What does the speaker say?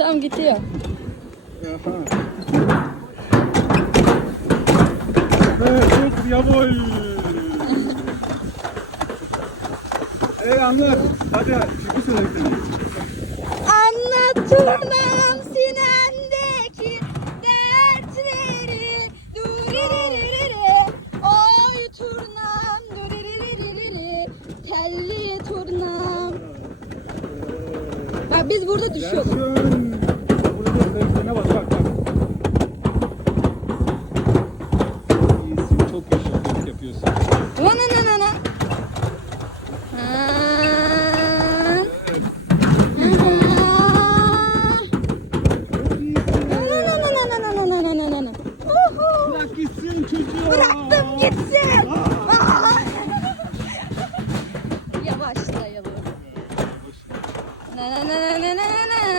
Tamam gidiyor. Aha. Evet, çok yavoy. Ey anlat. Hadi bir tane. Anlatıyorum sinendeki dertleri Duriririri Oy turnam Duriririri Telli turnam Bak biz burada düşüyorduk. Gelsin. diyorsun. No no no no no. Bırak gitsin çocuğu. Bıraktım gitsin. Yavaşlayalım. Na na na na na na.